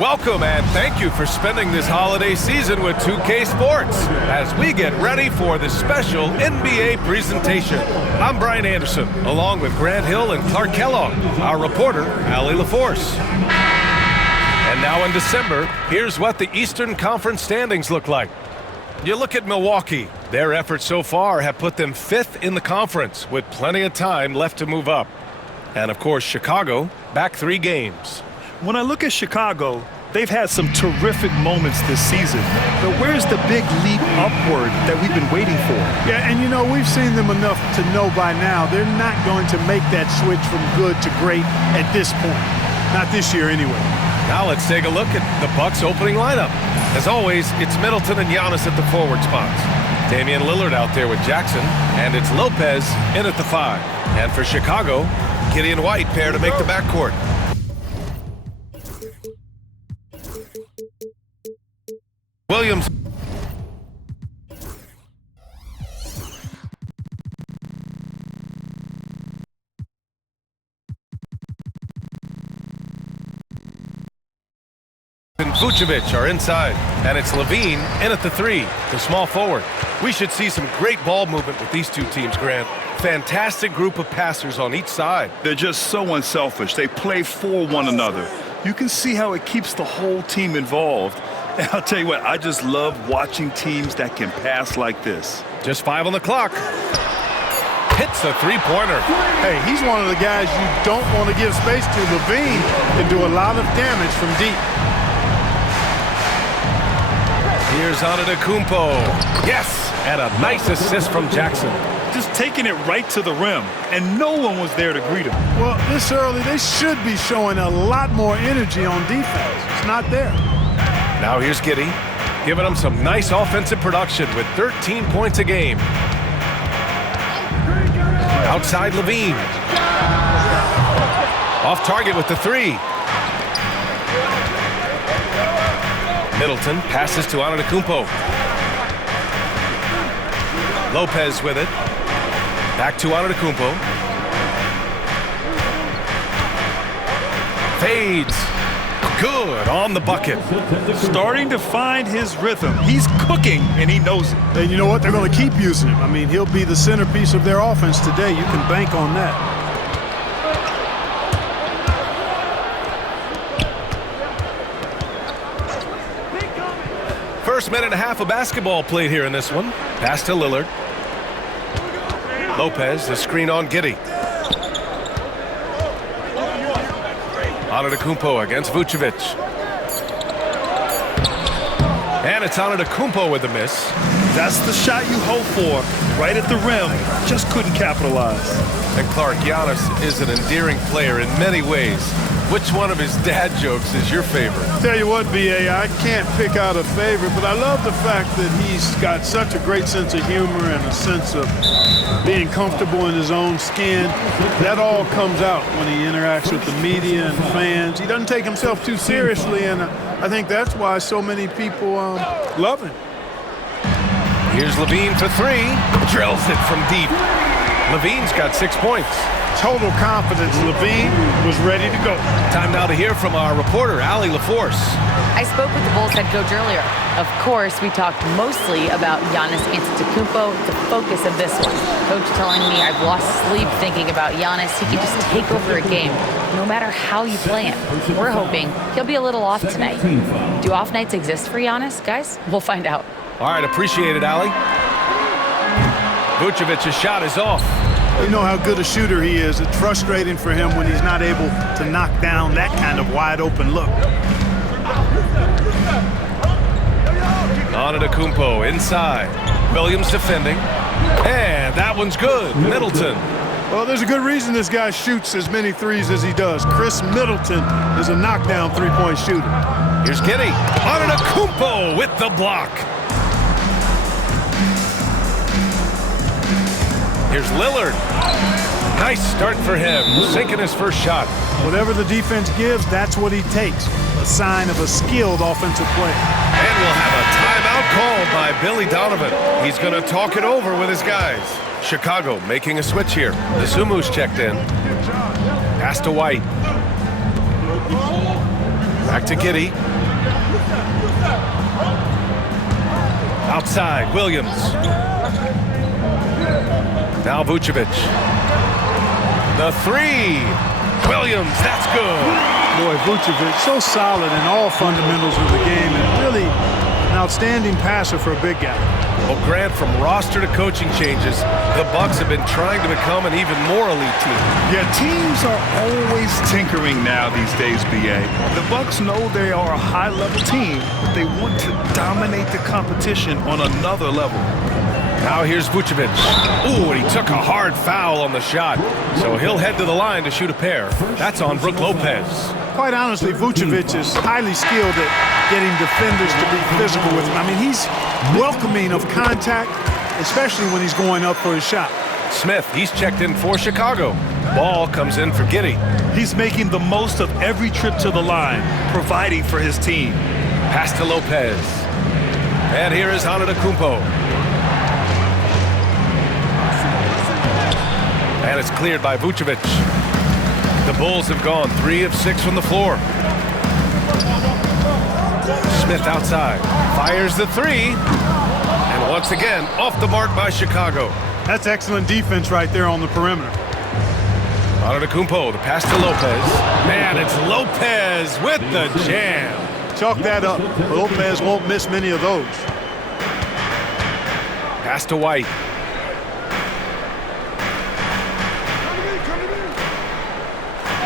Welcome and thank you for spending this holiday season with 2K Sports as we get ready for the special NBA presentation. I'm Brian Anderson, along with Grant Hill and Clark Kellogg, our reporter, Allie LaForce. And now in December, here's what the Eastern Conference standings look like. You look at Milwaukee. Their efforts so far have put them 5th in the conference with plenty of time left to move up. And of course, Chicago, back 3 games. When I look at Chicago, they've had some terrific moments this season. But where's the big leap upward that we've been waiting for? Yeah, and you know, we've seen them enough to know by now they're not going to make that switch from good to great at this point. Not this year anyway. Now let's take a look at the Bucks' opening lineup. As always, it's Middleton and Giannis at the forward spots. Damian Lillard out there with Jackson, and it's Lopez in at the 5. And for Chicago, Gideon White pair to make the backcourt. Williams. And Vucevic are inside, and it's Levine in at the 3, the small forward. We should see some great ball movement with these two teams, Grant. Fantastic group of passers on each side. They're just so unselfish. They play for one another. You can see how it keeps the whole team involved. And I'll tell you what, I just love watching teams that can pass like this. Just 5 on the clock. Hits the three-pointer. Hey, he's one of the guys you don't want to give space to. Levine can do a lot of damage from deep. Here's Antetokounmpo. Yes, and a nice assist from Jackson. Just taking it right to the rim, and no one was there to greet him. Well, this early, they should be showing a lot more energy on defense. It's not there. Now here's Giddey, giving them some nice offensive production with 13 points a game. Outside Levine. Off target with the 3. Middleton passes to Antetokounmpo. Lopez with it. Back to Antetokounmpo. Fades. Good on the bucket. Starting to find his rhythm. He's cooking, and he knows it. And you know what? They're going to keep using him. I mean, he'll be the centerpiece of their offense today. You can bank on that. First minute and a half of basketball played here in this one. Pass to Lillard. Lopez, the screen on Giddey. Antetokounmpo against Vucevic. And it's Antetokounmpo with the miss. That's the shot you hope for. Right at the rim. Just couldn't capitalize. And Clark, Giannis is an endearing player in many ways. Which one of his dad jokes is your favorite? Tell you what, B.A., I can't pick out a favorite, but I love the fact that he's got such a great sense of humor and a sense of being comfortable in his own skin. That all comes out when he interacts with the media and fans. He doesn't take himself too seriously, and I think that's why so many people love him. Here's Levine for 3. Drills it from deep. Levine's got 6 points. Total confidence. Levine was ready to go. Time now to hear from our reporter, Allie LaForce. I spoke with the Bulls head coach earlier. Of course, we talked mostly about Giannis Antetokounmpo, the focus of this one. Coach telling me I've lost sleep thinking about Giannis. He can just take over a game, no matter how you play him. We're hoping he'll be a little off tonight. Do off nights exist for Giannis, guys? We'll find out. All right, appreciate it, Allie. Vucevic's shot is off. You know how good a shooter he is. It's frustrating for him when he's not able to knock down that kind of wide-open look. Antetokounmpo inside. Williams defending. And that one's good. Middleton. Well, there's a good reason this guy shoots as many threes as he does. Chris Middleton is a knockdown three-point shooter. Here's Giddey. Antetokounmpo with the block. Here's Lillard. Nice start for him, sinking his first shot. Whatever the defense gives, that's what he takes. A sign of a skilled offensive player. And we'll have a timeout called by Billy Donovan. He's going to talk it over with his guys. Chicago making a switch here. The Sumu's checked in. Pass to White. Back to Giddey. Outside, Williams. Now Vucevic. The three. Williams, that's good. Boy, Vucevic, so solid in all fundamentals of the game, and really an outstanding passer for a big guy. Well, Grant, from roster to coaching changes, the Bucks have been trying to become an even more elite team. Yeah, teams are always tinkering now these days, BA. The Bucks know they are a high-level team, but they want to dominate the competition on another level. Now here's Vucevic. Ooh, and he took a hard foul on the shot. So he'll head to the line to shoot a pair. That's on Brook Lopez. Quite honestly, Vucevic is highly skilled at getting defenders to be physical with him. I mean, he's welcoming of contact, especially when he's going up for his shot. Smith, he's checked in for Chicago. Ball comes in for Giddey. He's making the most of every trip to the line, providing for his team. Pass to Lopez. And here is Antetokounmpo. And it's cleared by Vucevic. The Bulls have gone 3 of 6 from the floor. Smith outside. Fires the three. And once again, off the mark by Chicago. That's excellent defense right there on the perimeter. Antetokounmpo, the pass to Lopez. Man, it's Lopez with the jam. Chalk that up. Lopez won't miss many of those. Pass to White.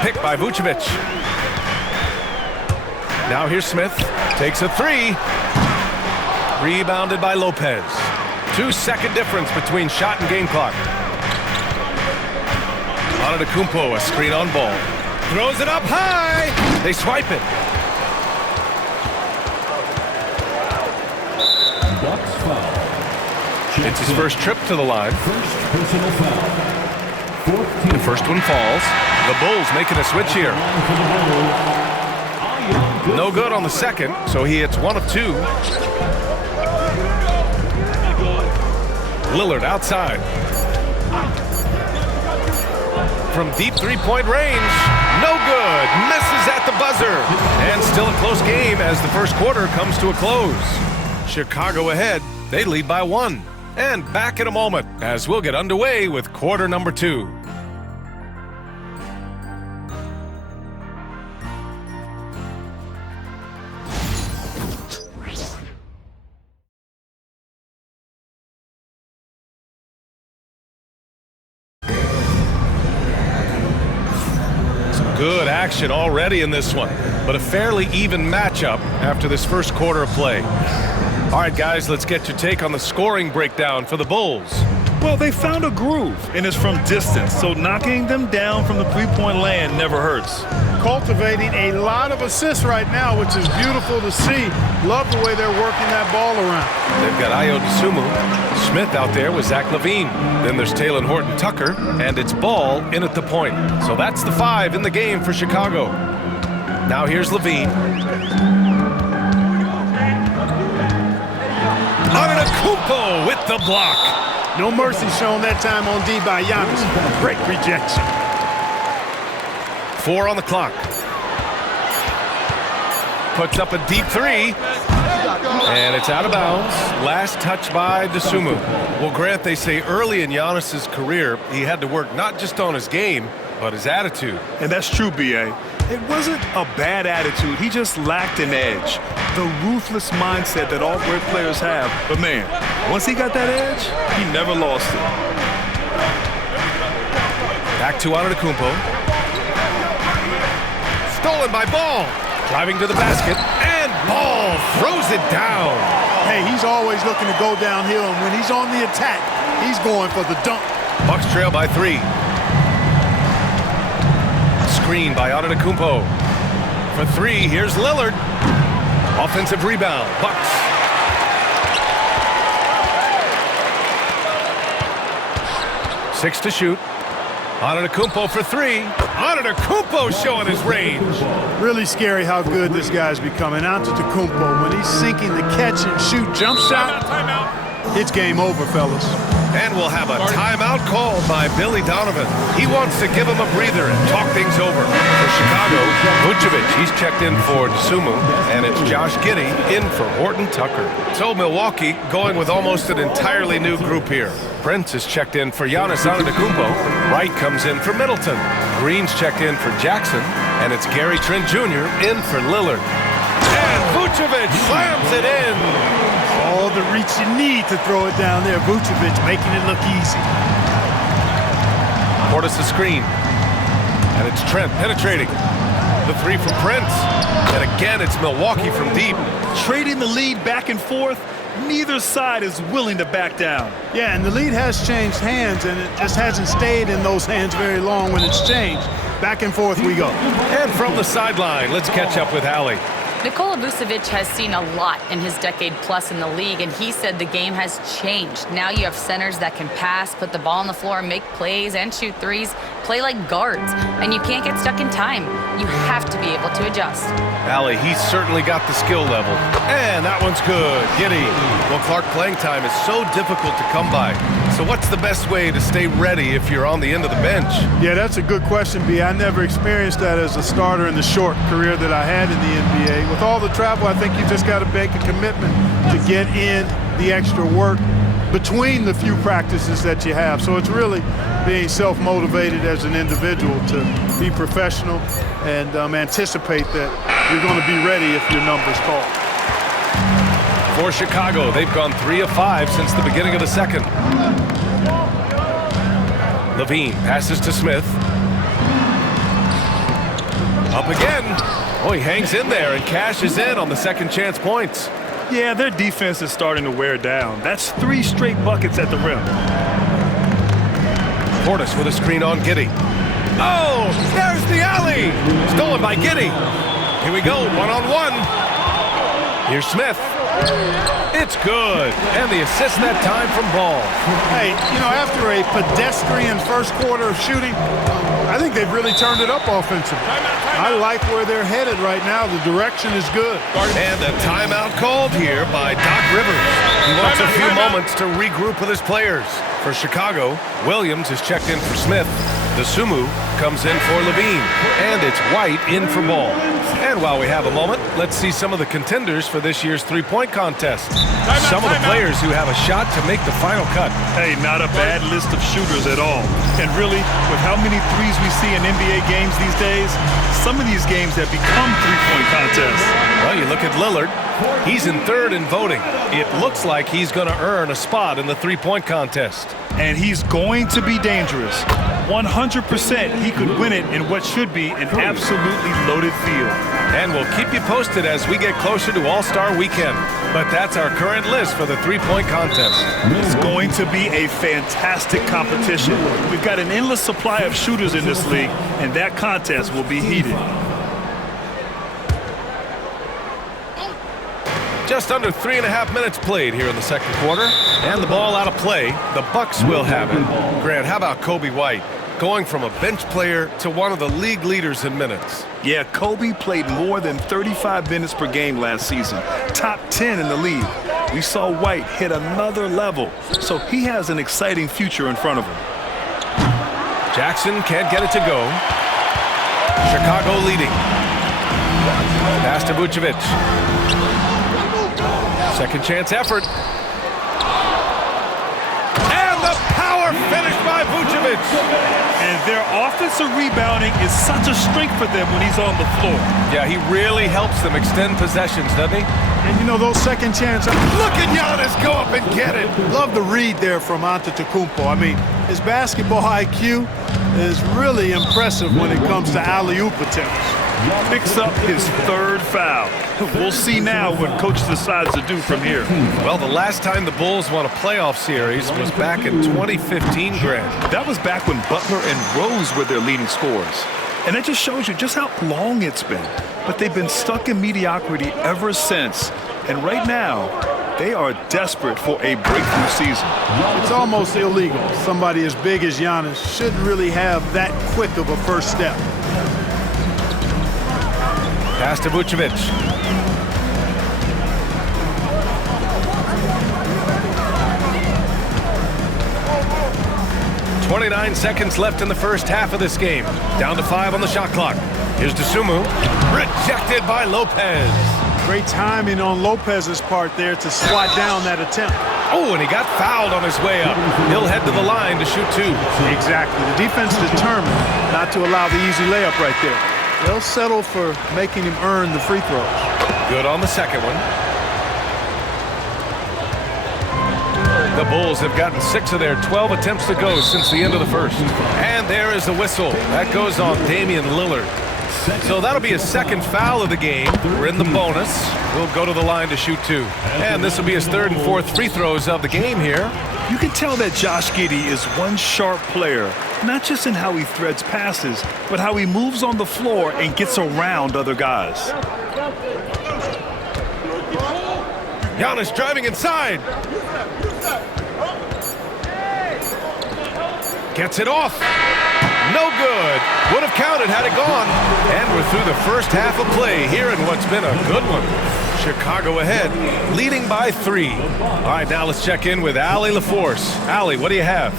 Picked by Vucevic. Now here's Smith. Takes a three. Rebounded by Lopez. 2-second difference between shot and game clock. Antetokounmpo, a screen on ball. Throws it up high. They swipe it. Bucks foul. It's his first trip to the line. First personal foul. The first one falls. The Bulls making a switch here. No good on the second, so he hits 1 of 2. Lillard outside. From deep three-point range. No good. Misses at the buzzer. And still a close game as the first quarter comes to a close. Chicago ahead. They lead by 1. And back in a moment as we'll get underway with quarter number 2. Good action already in this one, but a fairly even matchup after this first quarter of play. All right, guys, let's get your take on the scoring breakdown for the Bulls. Well, they found a groove, and it's from distance, so knocking them down from the three-point land never hurts. Cultivating a lot of assists right now, which is beautiful to see. Love the way they're working that ball around. They've got Ayo Dosunmu. Smith out there with Zach LaVine. Then there's Talen Horton-Tucker, and it's Ball in at the point. So that's the 5 in the game for Chicago. Now here's LaVine. Antetokounmpo with the block. No mercy shown that time on D by Giannis. Great rejection. 4 on the clock. Puts up a deep 3. And it's out of bounds. Last touch by Dosunmu. Well, Grant, they say early in Giannis's career, he had to work not just on his game, but his attitude. And that's true, B.A. It wasn't a bad attitude. He just lacked an edge. The ruthless mindset that all great players have. But, man, once he got that edge, he never lost it. Back to Antetokounmpo. Stolen by Ball. Driving to the basket. And Ball throws it down. Hey, he's always looking to go downhill, and when he's on the attack, he's going for the dunk. Bucks trail by 3. Screen by Antetokounmpo. For 3, here's Lillard. Offensive rebound, Bucks. Six to shoot. Antetokounmpo for 3. Antetokounmpo showing his range. Really scary how good this guy's becoming. Antetokounmpo, when he's sinking the catch and shoot jump shot, it's game over, fellas. And we'll have a timeout called by Billy Donovan. He wants to give him a breather and talk things over. For Chicago, Vucevic, he's checked in for Sumu, and it's Josh Giddey in for Horton Tucker. So Milwaukee going with almost an entirely new group here. Prince is checked in for Giannis Antetokounmpo. Wright comes in for Middleton. Green's checked in for Jackson, and it's Gary Trent Jr. in for Lillard. And Vucevic slams it in. All the reach you need to throw it down there. Vucevic making it look easy. Portis the screen. And it's Trent penetrating. The three from Prince. And again, it's Milwaukee from deep. Trading the lead back and forth, neither side is willing to back down. Yeah, and the lead has changed hands, and it just hasn't stayed in those hands very long when it's changed. Back and forth we go. And from the sideline, let's catch up with Allie. Nikola Vucevic has seen a lot in his decade plus in the league, and he said the game has changed. Now you have centers that can pass, put the ball on the floor, make plays, and shoot threes, play like guards, and you can't get stuck in time. You have to be able to adjust. Allie, he's certainly got the skill level. And that one's good. Giddey. Well, Clark, playing time is so difficult to come by. So what's the best way to stay ready if you're on the end of the bench? Yeah, that's a good question, B. I never experienced that as a starter in the short career that I had in the NBA. With all the travel, I think you just got to make a commitment to get in the extra work between the few practices that you have. So it's really being self-motivated as an individual to be professional and anticipate that you're going to be ready if your number's called. For Chicago, they've gone 3 of 5 since the beginning of the second. Levine passes to Smith. Up again. Oh, he hangs in there and cashes in on the second chance points. Yeah, their defense is starting to wear down. That's 3 straight buckets at the rim. Portis with a screen on Giddey. Oh, there's the alley. Stolen by Giddey. Here we go, one-on-one. Here's Smith. It's good. And the assist that time from Ball. Hey, you know, after a pedestrian first quarter of shooting, I think they've really turned it up offensively. I like where they're headed right now. The direction is good. And a timeout called here by Doc Rivers. He wants a few moments to regroup with his players. For Chicago, Williams is checked in for Smith. The Sumu comes in for Levine. And it's White in for Ball. And while we have a moment, let's see some of the contenders for this year's three-point contest. Some of the players who have a shot to make the final cut. Hey, not a bad list of shooters at all. And really, with how many threes we see in NBA games these days, some of these games have become three-point contests. Well, you look at Lillard. He's in third in voting. It looks like he's going to earn a spot in the three-point contest. And he's going to be dangerous. 100% he could win it in what should be an absolutely loaded field. And we'll keep you posted as we get closer to All-Star Weekend. But that's our current list for the three-point contest. It's going to be a fantastic competition. We've got an endless supply of shooters in this league, and that contest will be heated. Just under 3.5 minutes played here in the second quarter. And the ball out of play. The Bucks will have it. Grant, how about Kobe White? Going from a bench player to one of the league leaders in minutes. Yeah, Kobe played more than 35 minutes per game last season. Top 10 in the league. We saw White hit another level. So he has an exciting future in front of him. Jackson can't get it to go. Chicago leading. Pass to Vucevic. Second chance effort. And the power finish by Vucevic. And their offensive rebounding is such a strength for them when he's on the floor. Yeah, he really helps them extend possessions, doesn't he? And you know, those second chances. Look at Giannis go up and get it. Love the read there from Antetokounmpo. I mean, his basketball IQ is really impressive when it comes to alley-oop attempts. Picks up his third foul. We'll see now what coach decides to do from here. Well, the last time the Bulls won a playoff series was back in 2015, Grant. That was back when Butler and Rose were their leading scorers. And it just shows you just how long it's been. But they've been stuck in mediocrity ever since. And right now, they are desperate for a breakthrough season. It's almost illegal. Somebody as big as Giannis shouldn't really have that quick of a first step. Pass to Vucevic. 29 seconds left in the first half of this game. Down to 5 on the shot clock. Here's Dosunmu. Rejected by Lopez. Great timing on Lopez's part there to swat down that attempt. Oh, and he got fouled on his way up. He'll head to the line to shoot 2. Exactly. The defense determined not to allow the easy layup right there. They'll settle for making him earn the free throws. Good on the second one. The Bulls have gotten 6 of their 12 attempts to go since the end of the first. And there is the whistle. That goes on Damian Lillard. So that'll be his second foul of the game. We're in the bonus. We'll go to the line to shoot 2. And this will be his 3rd and 4th free throws of the game here. You can tell that Josh Giddey is one sharp player, not just in how he threads passes, but how he moves on the floor and gets around other guys. Giannis driving inside. Gets it off. No good. Would have counted had it gone. And we're through the first half of play here in what's been a good one. Chicago ahead, leading by 3. All right, now let's check in with Allie LaForce. Allie, what do you have?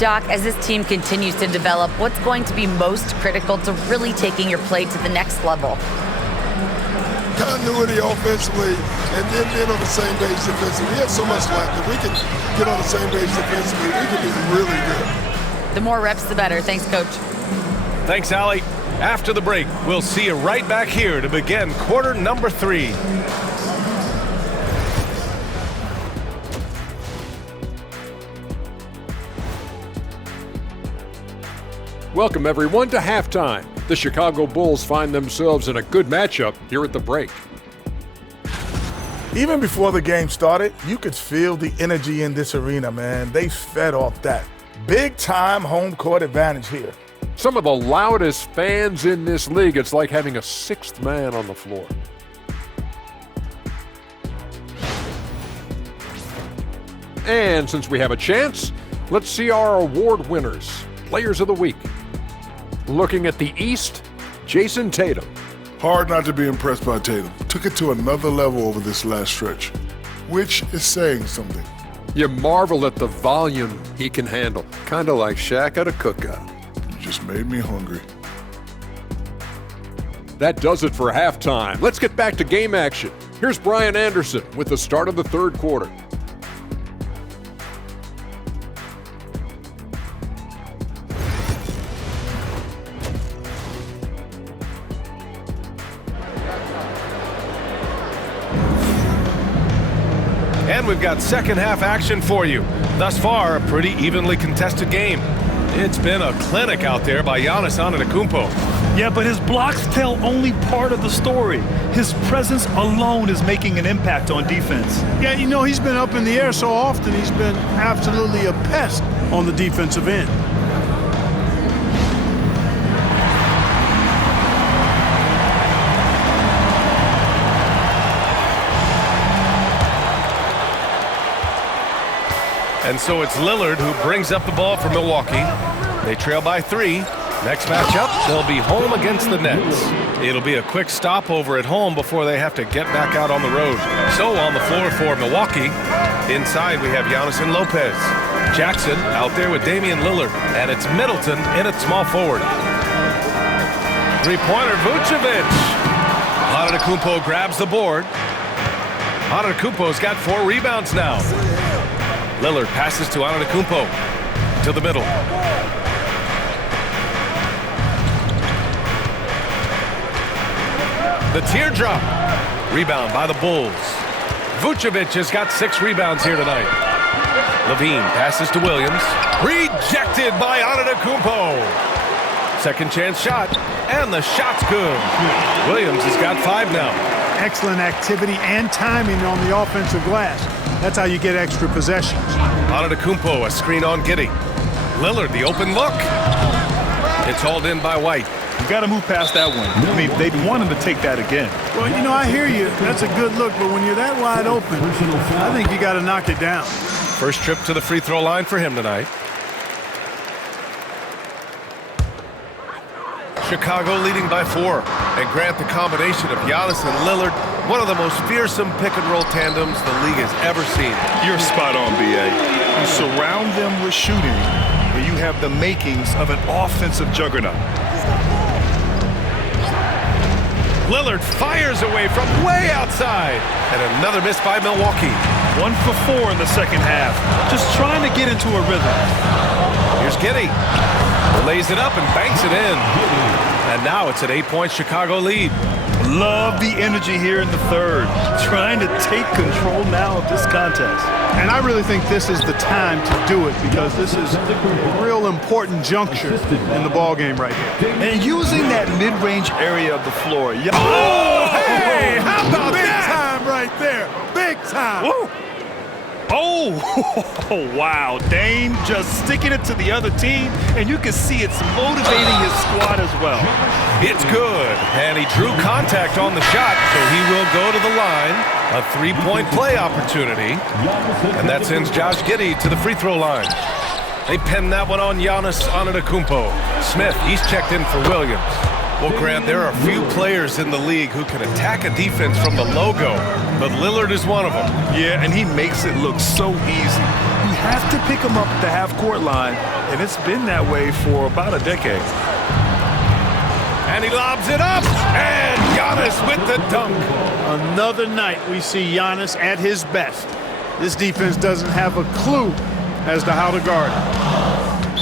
Doc, as this team continues to develop, what's going to be most critical to really taking your play to the next level? Continuity offensively and then being on the same page defensively. We have so much left. If we can get on the same page defensively, we can be really good. The more reps, the better. Thanks, Coach. Thanks, Allie. After the break, we'll see you right back here to begin quarter number 3. Welcome, everyone, to halftime. The Chicago Bulls find themselves in a good matchup here at the break. Even before the game started, you could feel the energy in this arena, man. They fed off that. Big-time home court advantage here. Some of the loudest fans in this league. It's like having a 6th man on the floor. And since we have a chance, let's see our award winners, Players of the Week. Looking at the East, Jason Tatum. Hard not to be impressed by Tatum. Took it to another level over this last stretch, which is saying something. You marvel at the volume he can handle. Kind of like Shaq at a cookout. You just made me hungry. That does it for halftime. Let's get back to game action. Here's Brian Anderson with the start of the 3rd quarter. And we've got second half action for you. Thus far, a pretty evenly contested game. It's been a clinic out there by Giannis Antetokounmpo. Yeah, but his blocks tell only part of the story. His presence alone is making an impact on defense. Yeah, you know, he's been up in the air so often, he's been absolutely a pest on the defensive end. And so it's Lillard who brings up the ball for Milwaukee. They trail by 3. Next matchup, they'll be home against the Nets. It'll be a quick stopover at home before they have to get back out on the road. So on the floor for Milwaukee, inside we have Giannis and Lopez. Jackson out there with Damian Lillard, and it's Middleton in at small forward. Three-pointer, Vucevic. Antetokounmpo grabs the board. Antetokounmpo's got 4 rebounds now. Lillard passes to Antetokounmpo to the middle. The teardrop. Rebound by the Bulls. Vucevic has got 6 rebounds here tonight. Levine passes to Williams. Rejected by Antetokounmpo. Second chance shot, and the shot's good. Williams has got 5 now. Excellent activity and timing on the offensive glass. That's how you get extra possessions. Antetokounmpo, a screen on Giddey. Lillard, the open look. It's hauled in by White. You got to move past that one. I mean, they'd want him to take that again. Well, you know, I hear you. That's a good look, but when you're that wide open, I think you got to knock it down. First trip to the free throw line for him tonight. Chicago leading by 4. And Grant, the combination of Giannis and Lillard, one of the most fearsome pick-and-roll tandems the league has ever seen. You're spot on, B.A. You surround them with shooting, where you have the makings of an offensive juggernaut. Lillard fires away from way outside. And another miss by Milwaukee. 1 for 4 in the second half. Just trying to get into a rhythm. Here's Giddey. Lays it up and banks it in. And now it's an 8-point Chicago lead. Love the energy here in the third. Trying to take control now of this contest. And I really think this is the time to do it because this is a real important juncture in the ball game right here. And using that mid-range area of the floor. Oh, hey, how about Big that? time right there. Big time. Woo. Oh, wow. Dame just sticking it to the other team, and you can see it's motivating his squad as well. It's good. And he drew contact on the shot, so he will go to the line. A 3-point play opportunity. And that sends Josh Giddey to the free throw line. They pin that one on Giannis Antetokounmpo. Smith, he's checked in for Williams. Well, Grant, there are few players in the league who can attack a defense from the logo, but Lillard is one of them. Yeah, and he makes it look so easy. You have to pick him up at the half-court line, and it's been that way for about a decade. And he lobs it up, and Giannis with the dunk. Another night we see Giannis at his best. This defense doesn't have a clue as to how to guard him.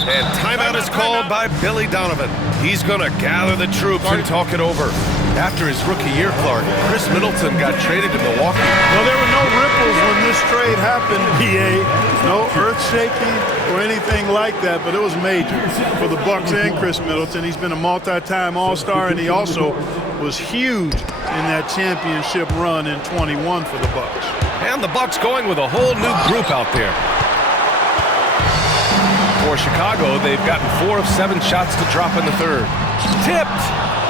And timeout is called by Billy Donovan. He's going to gather the troops and talk it over. After his rookie year, Clark, Chris Middleton got traded to Milwaukee. Well, there were no ripples when this trade happened, PA. No earth-shaking or anything like that, but it was major for the Bucks and Chris Middleton. He's been a multi-time All-Star, and he also was huge in that championship run in 21 for the Bucks. And the Bucks going with a whole new group out there. For Chicago, they've gotten 4 of 7 shots to drop in the third. Tipped.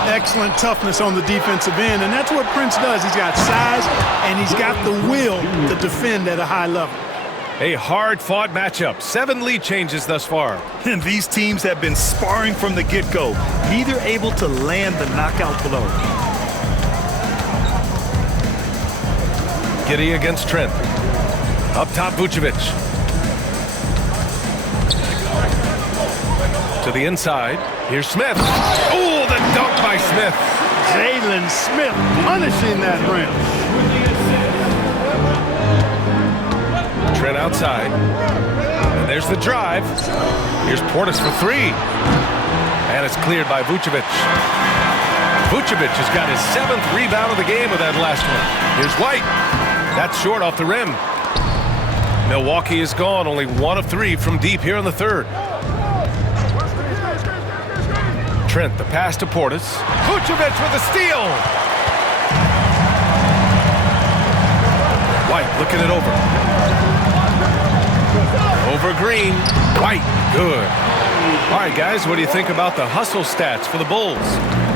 Excellent toughness on the defensive end, and that's what Prince does. He's got size, and he's got the will to defend at a high level. A hard-fought matchup. 7 lead changes thus far. And these teams have been sparring from the get-go, neither able to land the knockout blow. Giddey against Trent. Up top, Vucevic. To the inside. Here's Smith. Oh, the dunk by Smith. Jalen Smith punishing that rim. Trent outside. And there's the drive. Here's Portis for 3. And it's cleared by Vucevic. Vucevic has got his 7th rebound of the game with that last one. Here's White. That's short off the rim. Milwaukee is gone. Only 1 of 3 from deep here in the third. Trent, the pass to Portis. Vucevic with a steal. White looking it over. Over Green. White, good. All right, guys, what do you think about the hustle stats for the Bulls?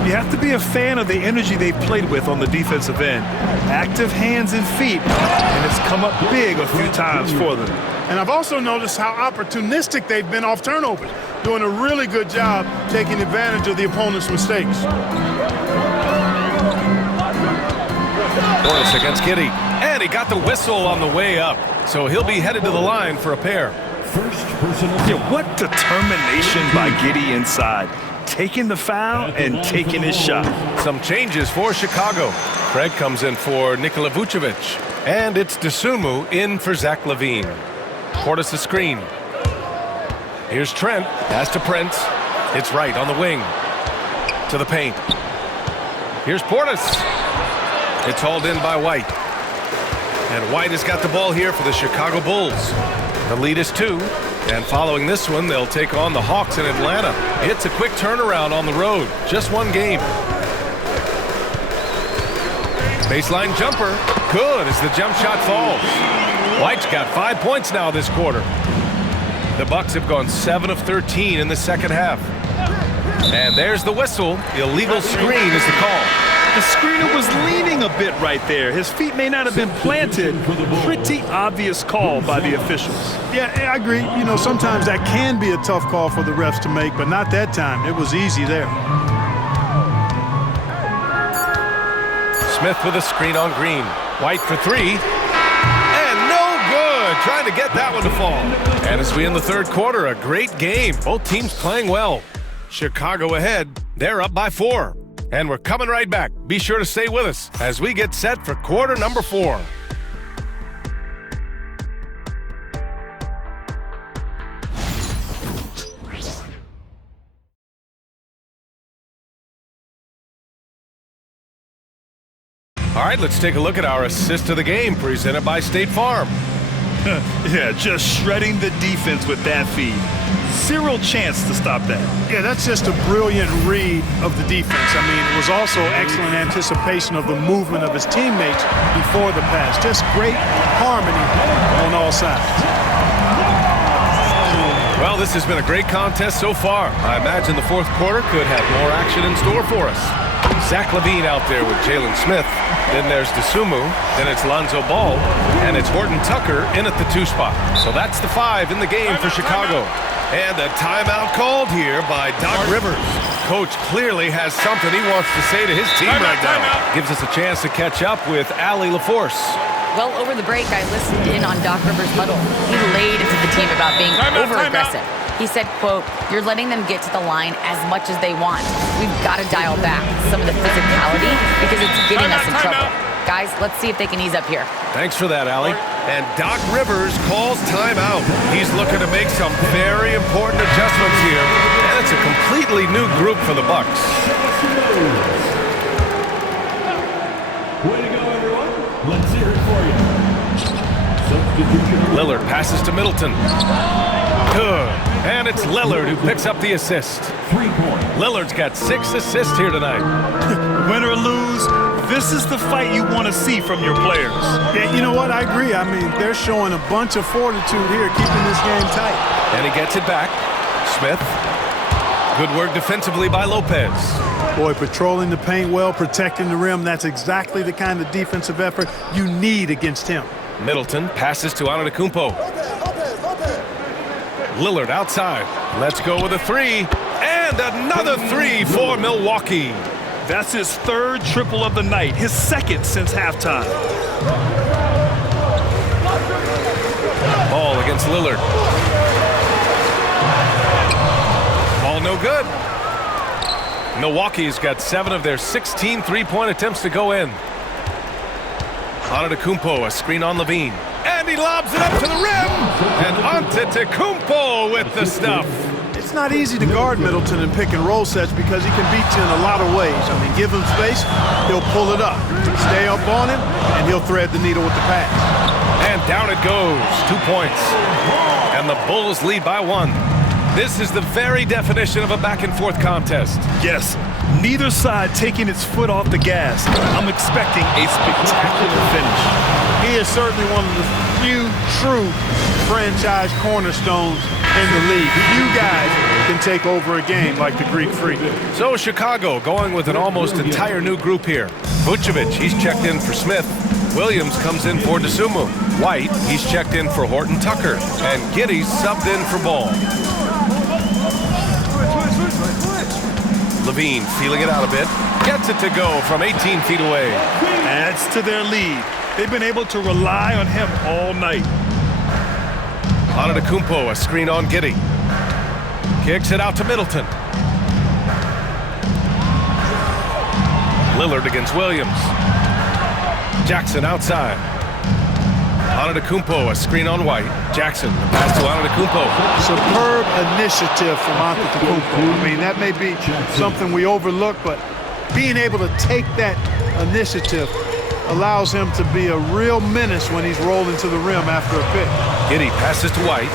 You have to be a fan of the energy they've played with on the defensive end. Active hands and feet, and it's come up big a few times for them. And I've also noticed how opportunistic they've been off turnovers, doing a really good job taking advantage of the opponent's mistakes. Portis against Giddey. And he got the whistle on the way up, so he'll be headed to the line for a pair. First personal Yeah, what determination by Giddey inside. Taking the foul and taking his shot. Some changes for Chicago. Craig comes in for Nikola Vucevic. And it's DeSumo in for Zach LaVine. Portis a screen. Here's Trent. Pass to Prince. It's right on the wing. To the paint. Here's Portis. It's hauled in by White. And White has got the ball here for the Chicago Bulls. The lead is 2. And following this one, they'll take on the Hawks in Atlanta. It's a quick turnaround on the road. Just 1 game. Baseline jumper. Good as the jump shot falls. White's got 5 points now this quarter. The Bucks have gone 7 of 13 in the second half. And there's the whistle. Illegal screen is the call. The screener was leaning a bit right there. His feet may not have been planted. Pretty obvious call by the officials. Yeah, I agree. You know, sometimes that can be a tough call for the refs to make, but not that time. It was easy there. Smith with a screen on Green. White for 3. And no good. Good, trying to get that one to fall. And as we end the third quarter, a great game. Both teams playing well. Chicago ahead. They're up by 4. And we're coming right back. Be sure to stay with us as we get set for quarter number 4. All right, let's take a look at our assist of the game presented by State Farm. Yeah, just shredding the defense with that feed. Zero chance to stop that. Yeah, that's just a brilliant read of the defense. I mean, it was also excellent anticipation of the movement of his teammates before the pass. Just great harmony on all sides. Well, this has been a great contest so far. I imagine the fourth quarter could have more action in store for us. Zach LaVine out there with Jalen Smith. Then there's DeSumo. Then it's Lonzo Ball. And it's Horton Tucker in at the 2 spot. So that's the 5 in the game for Chicago. And a timeout called here by Doc Rivers. Coach clearly has something he wants to say to his team right now. Gives us a chance to catch up with Allie LaForce. Well, over the break, I listened in on Doc Rivers' huddle. He laid into the team about being over-aggressive. He said, quote, "You're letting them get to the line as much as they want. We've got to dial back some of the physicality because it's getting us in trouble. Guys, let's see if they can ease up here." Thanks for that, Allie. And Doc Rivers calls timeout. He's looking to make some very important adjustments here. And it's a completely new group for the Bucks. Way to go, everyone. Let's hear it for you. Substitution. Lillard passes to Middleton. Good. And it's Lillard who picks up the assist. 3 points. Lillard's got 6 assists here tonight. Win or lose, this is the fight you want to see from your players. Yeah, you know what? I agree. I mean, they're showing a bunch of fortitude here, keeping this game tight. And he gets it back. Smith. Good work defensively by Lopez. Boy, patrolling the paint well, protecting the rim. That's exactly the kind of defensive effort you need against him. Middleton passes to Antetokounmpo. Lillard outside. Let's go with a 3. And another 3 for Milwaukee. That's his 3rd triple of the night, his 2nd since halftime. Ball against Lillard. Ball no good. Milwaukee's got 7 of their 16 3-point attempts to go in. Antetokounmpo, a screen on LaVine. And he lobs it up to the rim. And Antetokounmpo with the stuff. It's not easy to guard Middleton in pick and roll sets because he can beat you in a lot of ways. I mean, give him space, he'll pull it up. Stay up on him, and he'll thread the needle with the pass. And down it goes. 2 points. And the Bulls lead by 1. This is the very definition of a back-and-forth contest. Yes, neither side taking its foot off the gas. I'm expecting a spectacular finish. He is certainly one of the few true franchise cornerstones in the league. Few guys can take over a game like the Greek Freak. So Chicago going with an almost entire new group here. Vucevic, he's checked in for Smith. Williams comes in for DeSumo. White, he's checked in for Horton Tucker. And Giddey's subbed in for Ball. LaVine feeling it out a bit. Gets it to go from 18 feet away. Adds to their lead. They've been able to rely on him all night. Antetokounmpo, a screen on Giddey. Kicks it out to Middleton. Lillard against Williams. Jackson outside. Antetokounmpo, a screen on White. Jackson, the pass to Antetokounmpo. Superb initiative from Antetokounmpo. I mean, that may be something we overlook, but being able to take that initiative allows him to be a real menace when he's rolling to the rim after a pick. Giddey passes to White.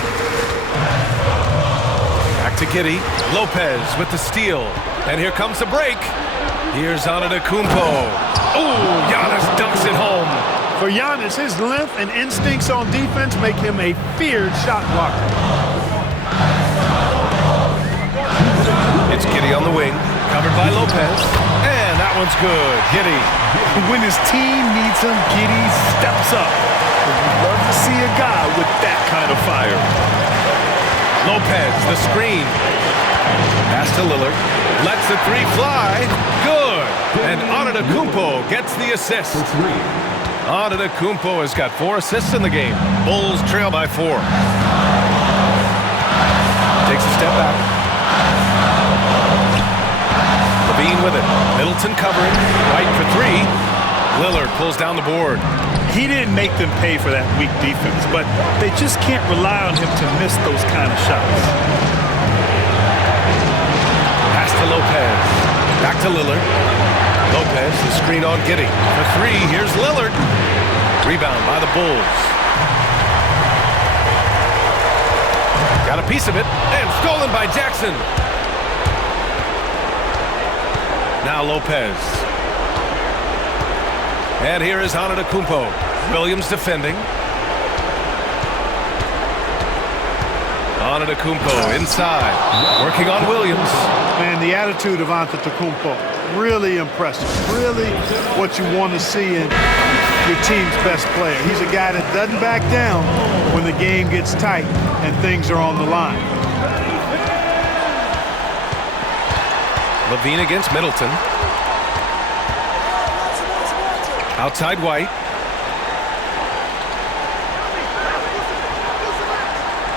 Back to Giddey. Lopez with the steal. And here comes the break. Here's Antetokounmpo. Oh, Giannis dunks it home. For Giannis, his length and instincts on defense make him a feared shot blocker. It's Giddey on the wing, covered by Lopez. And that one's good. Giddey. When his team needs him, Giddey steps up. We'd love to see a guy with that kind of fire. Lopez, the screen. Pass to Lillard. Lets the 3 fly. Good. And Antetokounmpo gets the assist. Antetokounmpo has got 4 assists in the game. Bulls trail by 4. Takes a step back. Levine with it. Middleton covering. White for 3. Lillard pulls down the board. He didn't make them pay for that weak defense, but they just can't rely on him to miss those kind of shots. Pass to Lopez. Back to Lillard. Lopez, the screen on Giddey. For 3, here's Lillard. Rebound by the Bulls. Got a piece of it, and stolen by Jackson. Now Lopez. And here is Antetokounmpo. Williams defending. Antetokounmpo inside. Working on Williams. Man, the attitude of Antetokounmpo, really impressive. Really what you want to see in your team's best player. He's a guy that doesn't back down when the game gets tight and things are on the line. Levine against Middleton. Outside White.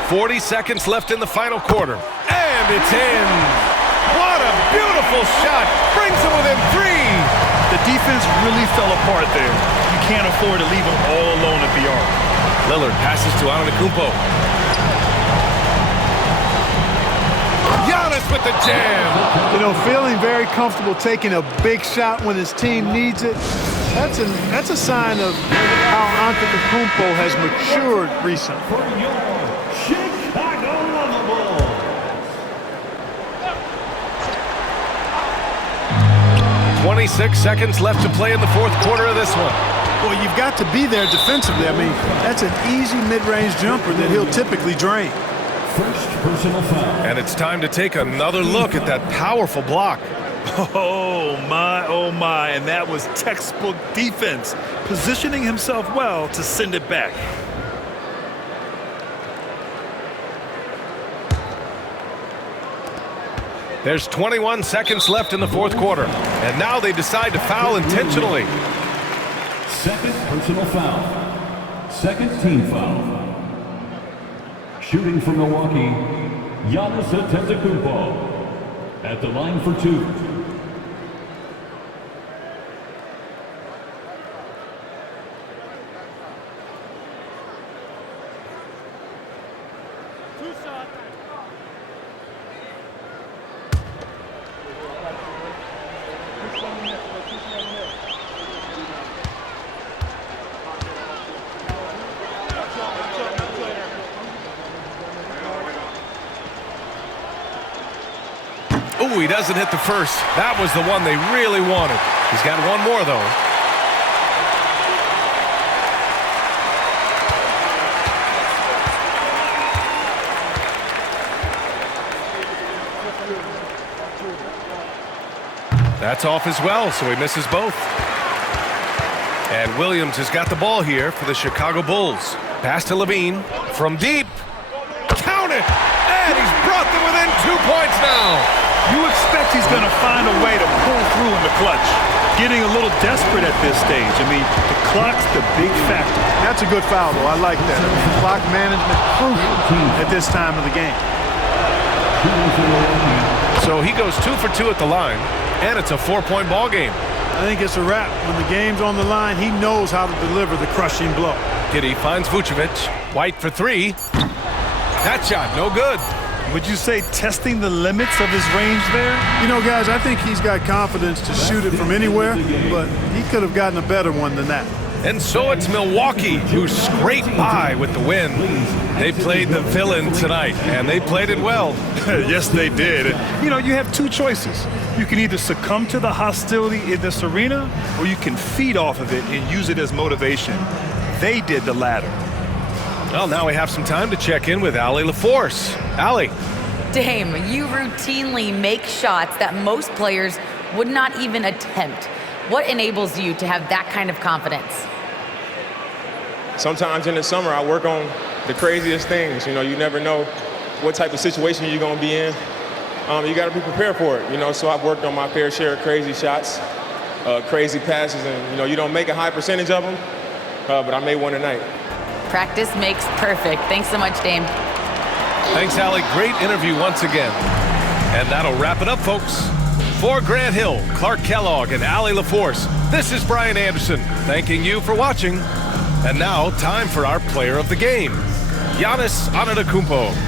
40 seconds left in the final quarter. And it's in. What a beautiful shot. Brings them within 3. The defense really fell apart there. You can't afford to leave them all alone at the arc. Lillard passes to Antetokounmpo. Giannis with the jam. You know, feeling very comfortable taking a big shot when his team needs it. That's a sign of how Antetokounmpo has matured recently. For your Chicago Bulls. 26 seconds left to play in the fourth quarter of this one. Well, you've got to be there defensively. I mean, that's an easy mid-range jumper that he'll typically drain. First personal foul. And it's time to take another look at that powerful block. Oh my, and that was textbook defense, positioning himself well to send it back. There's 21 seconds left in the fourth quarter, and now they decide to foul intentionally. Second personal foul. Second team foul. Shooting for Milwaukee, Giannis Antetokounmpo. At the line for 2. Ooh, he doesn't hit the first. That was the one they really wanted. He's got one more, though. That's off as well, so he misses both. And Williams has got the ball here for the Chicago Bulls. Pass to Levine from deep. Count it! And he's brought them within 2 points now. You expect he's going to find a way to pull through in the clutch. Getting a little desperate at this stage. I mean, the clock's the big factor. That's a good foul, though. I like that. Clock management crucial at this time of the game. So he goes 2 for 2 at the line, and it's a 4-point ball game. I think it's a wrap. When the game's on the line, he knows how to deliver the crushing blow. Giddey finds Vucevic. White for 3. That shot, no good. Would you say testing the limits of his range there? You know, guys, I think he's got confidence to shoot it from anywhere, but he could have gotten a better one than that. And so it's Milwaukee who scraped by with the win. They played the villain tonight, and they played it well. Yes, they did. You know, you have 2 choices. You can either succumb to the hostility in this arena, or you can feed off of it and use it as motivation. They did the latter. Well, now we have some time to check in with Allie LaForce. Allie. Dame, you routinely make shots that most players would not even attempt. What enables you to have that kind of confidence? Sometimes in the summer, I work on the craziest things. You know, you never know what type of situation you're going to be in. You got to be prepared for it, you know, so I've worked on my fair share of crazy shots, crazy passes, and, you know, you don't make a high percentage of them, but I made one tonight. Practice makes perfect. Thanks so much, Dame. Thanks, Allie. Great interview once again. And that'll wrap it up, folks. For Grant Hill, Clark Kellogg, and Allie LaForce, this is Brian Anderson, thanking you for watching. And now, time for our player of the game, Giannis Antetokounmpo.